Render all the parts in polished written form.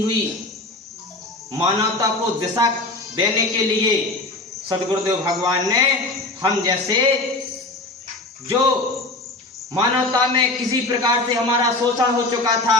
हुई मानवता को दिशा देने के लिए सदगुरुदेव भगवान ने हम जैसे जो मानवता में किसी प्रकार से हमारा शोषण हो चुका था,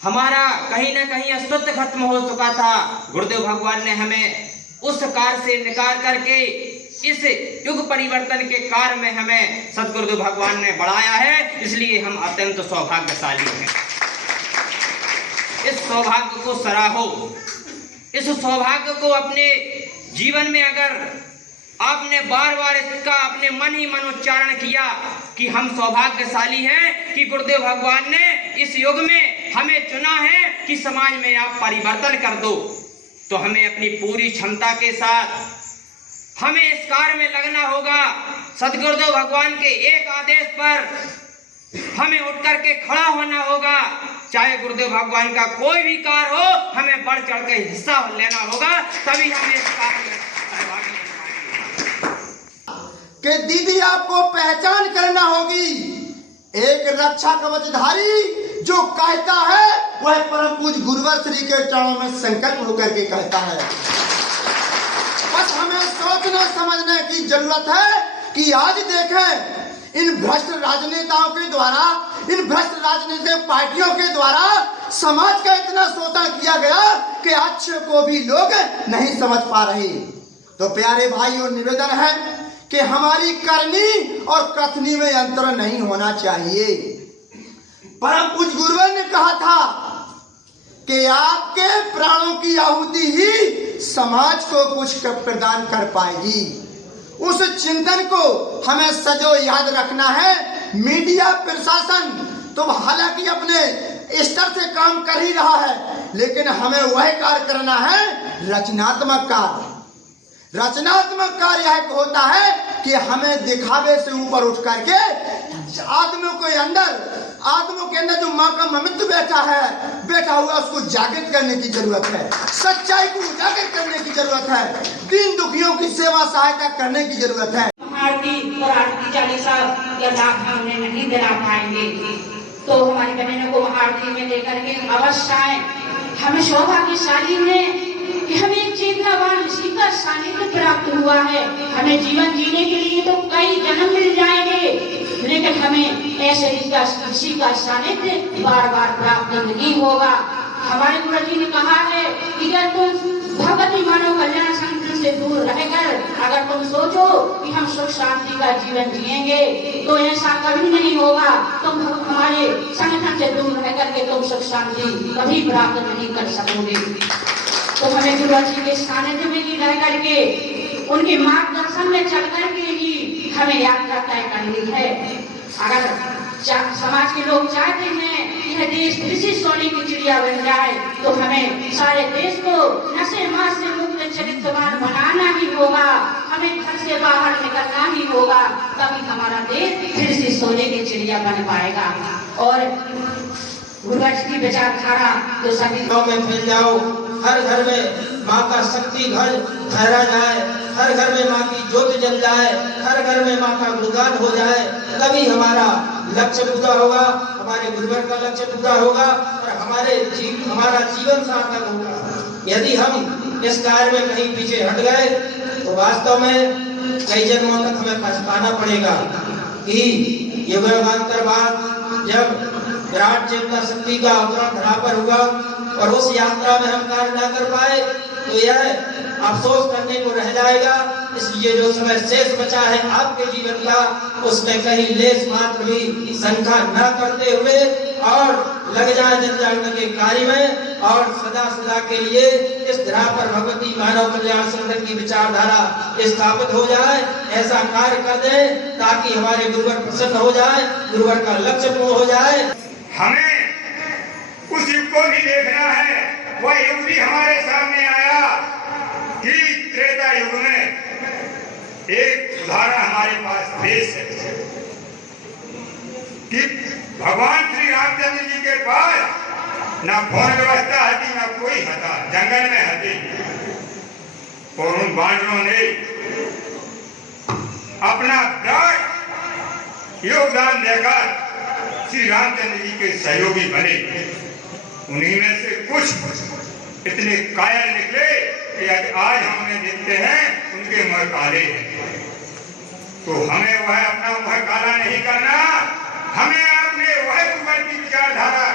हमारा कहीं ना कहीं अस्तित्व खत्म हो चुका था, गुरुदेव भगवान ने हमें उस कार्य से निकाल करके इस युग परिवर्तन के कार्य में हमें सदगुरुदेव भगवान ने बढ़ाया है। इसलिए हम अत्यंत सौभाग्यशाली हैं। इस सौभाग्य को सराहो। इस सौभाग्य को अपने जीवन में अगर आपने बार बार इसका अपने मन ही मन उच्चारण किया कि हम सौभाग्यशाली हैं कि गुरुदेव भगवान ने इस युग में हमें चुना है कि समाज में आप परिवर्तन कर दो, तो हमें अपनी पूरी क्षमता के साथ हमें इस कार्य में लगना होगा। सदगुरुदेव भगवान के एक आदेश पर हमें उठ करके खड़ा होना होगा। चाहे गुरुदेव भगवान का कोई भी कार्य हो, हमें बढ़ चढ़ के हिस्सा लेना होगा, तभी हम इस कार्य में सहभागी कि दीदी आपको पहचान करना होगी। एक रक्षा कवचधारी जो कहता है वह परम पूज्य गुरुवर श्री के चरणों में संकल्प होकर के कहता है। बस हमें सोचने समझने की जरूरत है कि आज देखें इन भ्रष्ट राजनेताओं के द्वारा, इन भ्रष्ट राजनीतिक पार्टियों के द्वारा समाज का इतना शोषण किया गया कि अच्छे को भी लोग नहीं समझ पा रहे। तो प्यारे भाइयों, निवेदन है कि हमारी करनी और कथनी में अंतर नहीं होना चाहिए। परम पूज्य गुरुवर ने कहा था कि आपके प्राणों की आहुति ही समाज को कुछ प्रदान कर पाएगी। उस चिंतन को हमें सजो याद रखना है। मीडिया प्रशासन तो हालांकि अपने स्तर से काम कर ही रहा है, लेकिन हमें वह कार्य करना है रचनात्मक कार्य। रचनात्मक कार्य यह होता है कि हमें दिखावे से ऊपर उठ करके आदमियों के अंदर आत्मा के अंदर जो माँ का ममत्व बैठा हुआ उसको जागृत करने की जरूरत है। सच्चाई को उजागर करने की जरूरत है। दीन दुखियों की सेवा सहायता करने की जरूरत है। आरती और आरती चालीसा या लाभ हम उन्हें नहीं दिला पाएंगे, तो हमारी बहनों को आरती में लेकर के अवश्य आए। हमें सौभाग्यशाली है कि हमें एक चेतनावान ऋषि का सानिध्य प्राप्त हुआ है। हमें जीवन जीने के लिए तो कई जन्म मिल जाएंगे, लेकिन हमें ऐसे ऋषि का सानिध्य बार बार प्राप्त नहीं होगा। हमारे गुरु जी ने कहा है कि अगर तुम भगवती मानव कल्याण संगठन से दूर रहकर अगर तुम सोचो कि हम सुख शांति का जीवन जिएंगे, तो ऐसा कभी नहीं होगा। तुम हमारे संगठन से दूर रह करके तुम सुख शांति कभी प्राप्त नहीं कर सकोगे। तो हमें गुरु जी के सानिध्य में ही रह करके उनके मार्गदर्शन में चल करके ही हमें यात्रा तय करनी है। अगर समाज के लोग चाहते हैं कि यह देश फिर से सोने की चिड़िया बन जाए, तो हमें सारे देश को नशे मास से मुक्त चरित्रवान बनाना ही होगा। हमें घर से बाहर निकलना ही होगा, तभी हमारा देश फिर से सोने की चिड़िया बन पाएगा। और गुरुजी की विचारधारा जो सभी में फैल जाओ, हर घर में माँ का शक्ति घर ठहरा जाए, हर घर में माँ की ज्योत जल जाए, हर घर में माँ का गुणगान हो जाए, तभी हमारा लक्ष्य पूरा होगा, हमारे गुरुवर का लक्ष्य पूरा होगा और हमारा जीवन सार्थक होगा। यदि हम इस कार्य में कहीं पीछे हट गए तो वास्तव में कई जन्मों तक हमें पछताना पड़ेगा कि युगांतर बाद जब विराट चेतना शक्ति का अवतरण धरा पर हुआ और उस यात्रा में हम कार्य न कर पाए तो यह अफसोस करने को रह जाएगा। इसलिए जो समय शेष बचा है आपके जीवन का, उसमें कहीं लेस मात्र भी शंका न करते हुए और लग जाए जन जागरण के कार्य में और सदा सदा के लिए इस धरा पर भगवती मानव कल्याण संगठन की विचारधारा स्थापित हो जाए। ऐसा कार्य कर दे ताकि हमारे गुरुवर प्रसन्न हो जाए, गुरुवर का लक्ष्य पूर्ण हो जाए। हमें उस युग को भी देखना है। वह युग भी हमारे सामने आया कि त्रेता युग में एक उदाहरण हमारे पास पेश है कि भगवान श्री रामचंद्र जी के पास ना फोन व्यवस्था हती, ना कोई हता, जंगल में हती, और उन बानरों ने अपना प्राण योगदान देकर श्री रामचंद्र जी के सहयोगी बने। उन्हीं में से कुछ इतने कायल निकले कि आज हम उन्हें देखते हैं उनके मुंह काले हैं। तो हमें वह अपना मुंह काला नहीं करना, हमें अपने वह गुरुवर की विचारधारा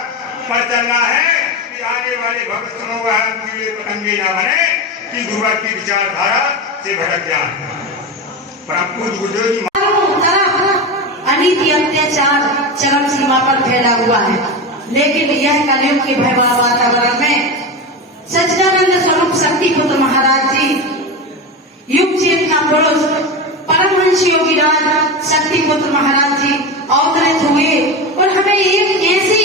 पर चलना है कि आने वाले भविष्य में वह कीड़े पतंगे न बने कि गुरुवर की विचारधारा से भटक जाए। परम पूज्य गुरुदेव जी अनीति अत्याचार चरम सीमा पर फैला हुआ है, लेकिन यह कलयुग के भयावह वातावरण में सच्चिदानंद स्वरूप शक्ति पुत्र महाराज जी, युग चेतना पुरुष परमहंस योगी राज शक्ति पुत्र महाराज जी अवतरित हुए और हमें एक ऐसी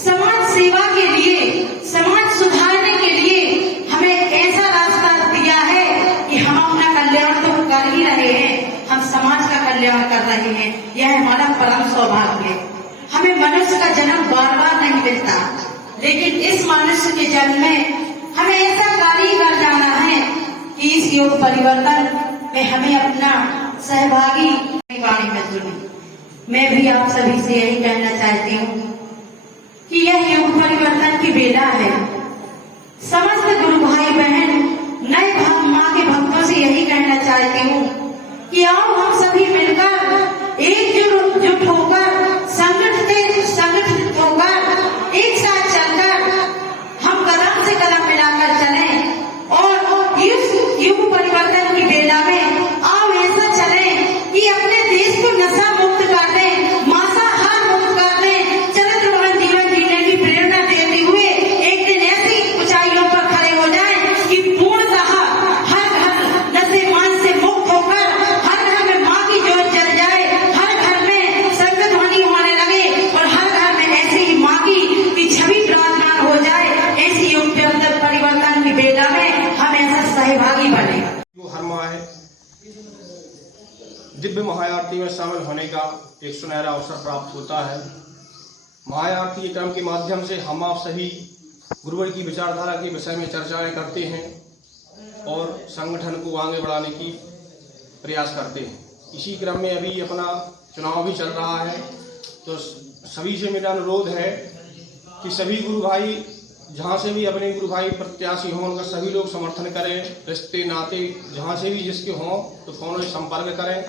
समाज सेवा के लिए, समाज सुधारने के लिए हमें ऐसा रास्ता दिया है कि हम अपना कल्याण तो कर ही रहे हैं, हम समाज का कल्याण कर रहे हैं। यह हमारा परम सौभाग्य है। हमें मनुष्य का जन्म बार बार नहीं मिलता, लेकिन इस मनुष्य के जन्म में हमें ऐसा कार्य कर जाना है कि इस योग परिवर्तन में हमें अपना सहभागी वाणी में सुनी। मैं भी आप सभी से यही कहना चाहती हूँ कि यह योग परिवर्तन की बेला है। समस्त गुरु भाई बहन नए माँ के भक्तों से यही कहना चाहती हूँ कि आओ हम सभी मिलकर एकजुट होकर संगठित होकर एक साथ चलकर हम कदम से कदम मिलाकर चलें और इस युग परिवर्तन की बेला में आओ ऐसा चलें कि अपने देश को नशा मुक्त कर दें, मांसाहार मुक्त कर दें, चरित्रवान जीवन जीने की प्रेरणा देते हुए एक दिन ऐसी ऊंचाइयों पर खड़े हो जाएं कि पूर्णतः हर घर नशे मान से मुक्त होकर हर घर में माँ की ज्योत जल जाए, हर घर में संग ध्वनि होने लगे और हर घर में ऐसी ही माँ की छवि विराजमान हो जाए। ऐसी योग परिवर्तन की बेला में हम ऐसा सहभागी बने। जो हर माह दिव्य महाआरती में शामिल होने का एक सुनहरा अवसर प्राप्त होता है। महाआरती क्रम के माध्यम से हम आप सभी गुरुवर की विचारधारा के विषय में चर्चाएं करते हैं और संगठन को आगे बढ़ाने की प्रयास करते हैं। इसी क्रम में अभी अपना चुनाव भी चल रहा है, तो सभी से मेरा अनुरोध है कि सभी गुरु भाई जहाँ से भी अपने गुरु भाई प्रत्याशी हों उनका सभी लोग समर्थन करें। रिश्ते नाते जहाँ से भी जिसके हों तो फोन में संपर्क करें।